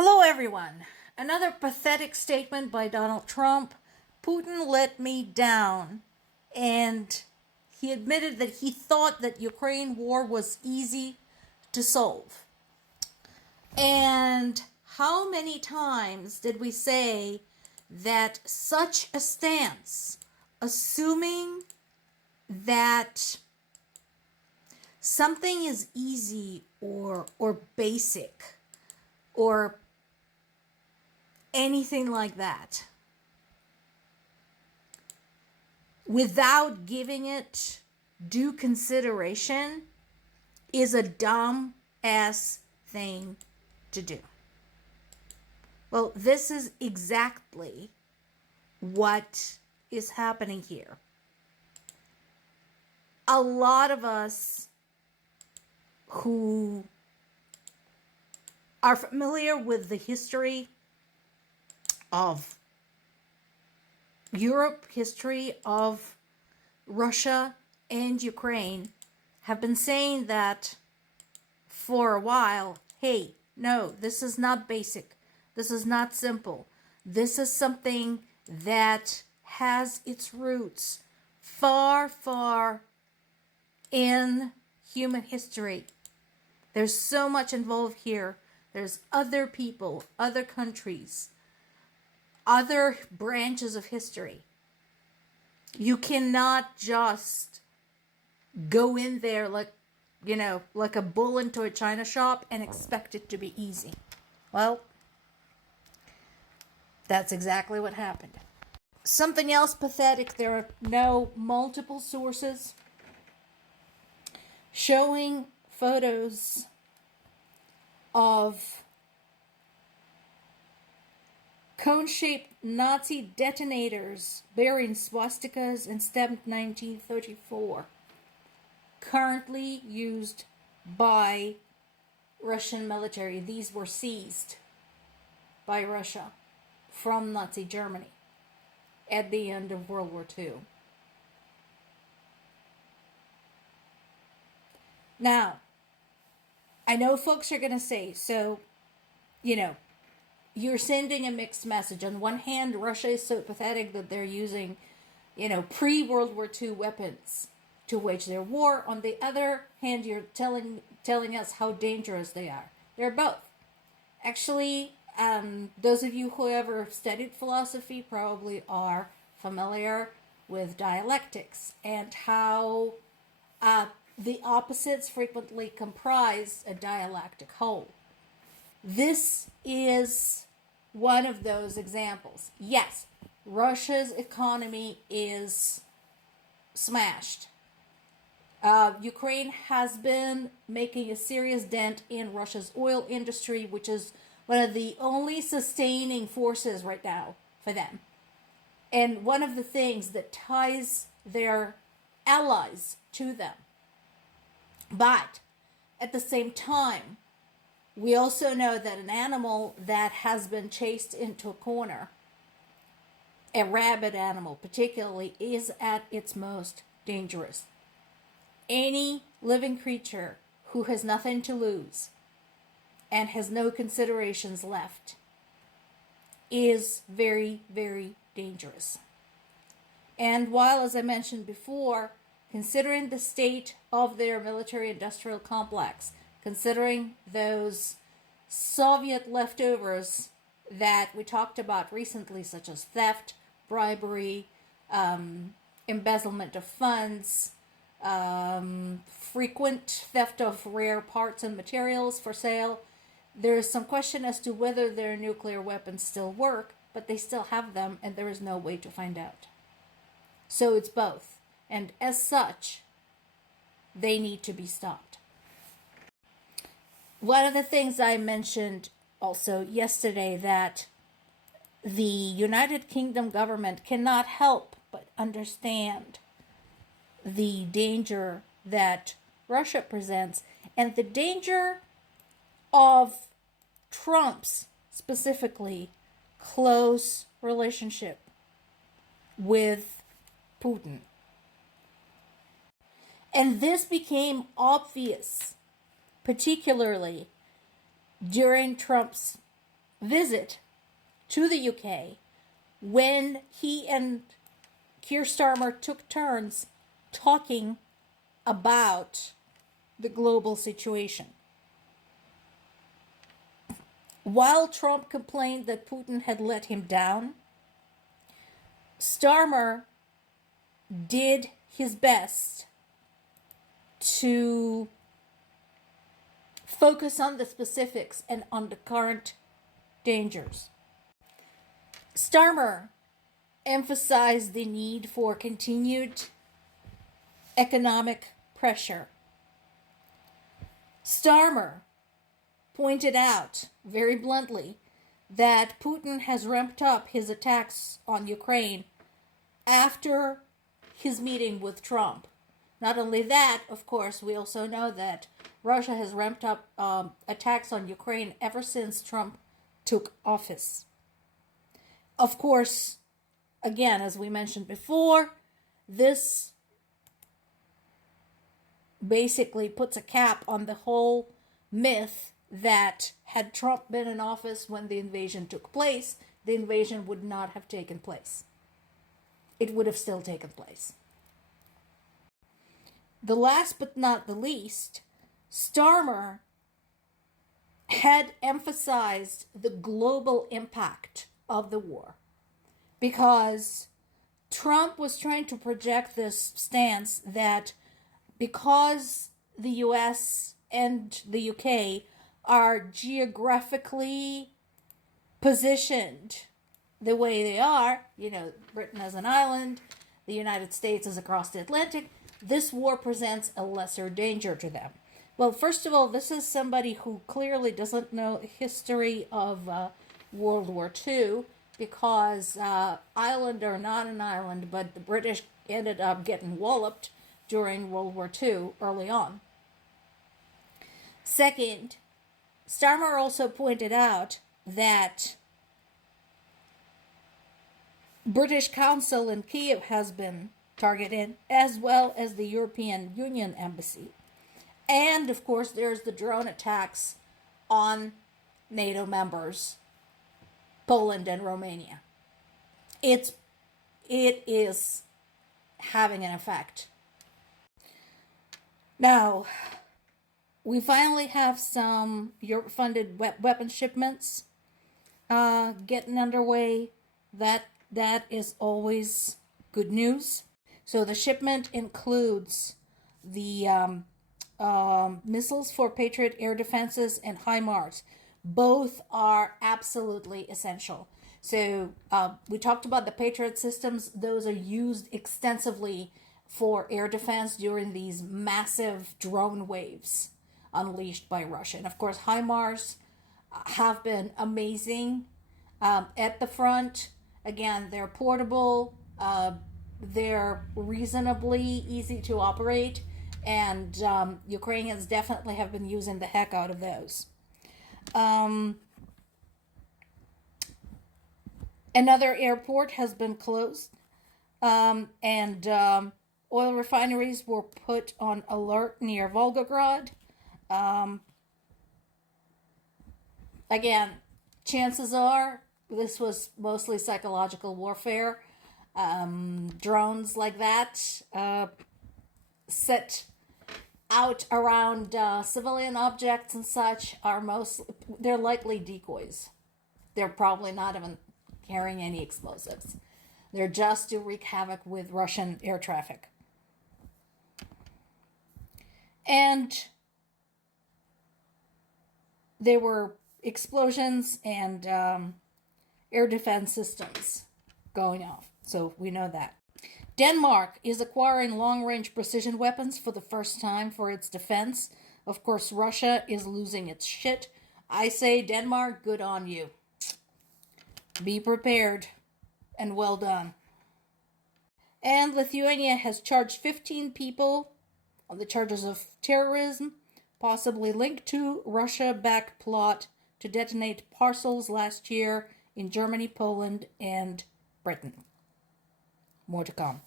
Hello, everyone. Another pathetic statement by Donald Trump. Putin let me down. And he admitted that he thought that Ukraine war was easy to solve. And how many times did we say that such a stance, assuming that something is easy or basic or anything like that, without giving it due consideration, is a dumb ass thing to do. Well, this is exactly what is happening here. A lot of us who are familiar with the history of Europe, history of Russia and Ukraine, have been saying that for a while. Hey, no, this is not basic. This is not simple. This is something that has its roots far, far in human history. There's so much involved here. There's other people, other countries, other branches of history. You cannot just go in there like a bull into a china shop and expect it to be easy. Well, that's exactly what happened. Something else pathetic, there are now multiple sources showing photos of cone-shaped Nazi detonators bearing swastikas and stamped 1934, currently used by Russian military. These were seized by Russia from Nazi Germany at the end of World War II. Now, I know folks are going to say, so, you're sending a mixed message. On one hand, Russia is so pathetic that they're using, pre-World War II weapons to wage their war. On the other hand, you're telling us how dangerous they are. They're both. Actually, those of you who ever studied philosophy probably are familiar with dialectics and how the opposites frequently comprise a dialectic whole. This is one of those examples. Yes, Russia's economy is smashed. Ukraine has been making a serious dent in Russia's oil industry, which is one of the only sustaining forces right now for them. And one of the things that ties their allies to them. But at the same time, we also know that an animal that has been chased into a corner, a rabid animal particularly, is at its most dangerous. Any living creature who has nothing to lose and has no considerations left is very, very dangerous. And while, as I mentioned before, considering the state of their military-industrial complex, considering those Soviet leftovers that we talked about recently, such as theft, bribery, embezzlement of funds, frequent theft of rare parts and materials for sale, there is some question as to whether their nuclear weapons still work, but they still have them, and there is no way to find out. So it's both. And as such, they need to be stopped. One of the things I mentioned also yesterday, that the United Kingdom government cannot help but understand the danger that Russia presents and the danger of Trump's, specifically, close relationship with Putin. And this became obvious, particularly during Trump's visit to the UK when he and Keir Starmer took turns talking about the global situation. While Trump complained that Putin had let him down, Starmer did his best to focus on the specifics and on the current dangers. Starmer emphasized the need for continued economic pressure. Starmer pointed out very bluntly that Putin has ramped up his attacks on Ukraine after his meeting with Trump. Not only that, of course, we also know that Russia has ramped up attacks on Ukraine ever since Trump took office. Of course, again, as we mentioned before, this basically puts a cap on the whole myth that had Trump been in office when the invasion took place, the invasion would not have taken place. It would have still taken place. The last but not the least, Starmer had emphasized the global impact of the war because Trump was trying to project this stance that because the US and the UK are geographically positioned the way they are, Britain as an island, the United States is across the Atlantic, this war presents a lesser danger to them. Well, first of all, this is somebody who clearly doesn't know the history of World War II because island or not an island, but the British ended up getting walloped during World War II early on. Second, Starmer also pointed out that British Consul in Kiev has been targeted, as well as the European Union Embassy. And, of course, there's the drone attacks on NATO members, Poland and Romania. It is having an effect. Now, we finally have some Europe-funded weapon shipments getting underway. That is always good news. So the shipment includes the missiles for Patriot air defenses and HIMARS. Both are absolutely essential. So we talked about the Patriot systems. Those are used extensively for air defense during these massive drone waves unleashed by Russia. And of course, HIMARS have been amazing at the front. Again, they're portable. They're reasonably easy to operate. And Ukrainians definitely have been using the heck out of those. Another airport has been closed. And oil refineries were put on alert near Volgograd. Again, chances are this was mostly psychological warfare. Drones like that set out around civilian objects and such they're likely decoys. They're probably not even carrying any explosives. They're just to wreak havoc with Russian air traffic. And there were explosions and air defense systems going off. So we know that. Denmark is acquiring long-range precision weapons for the first time for its defense. Of course, Russia is losing its shit. I say, Denmark, good on you. Be prepared and well done. And Lithuania has charged 15 people on the charges of terrorism, possibly linked to Russia-backed plot to detonate parcels last year in Germany, Poland, and Britain. More to come.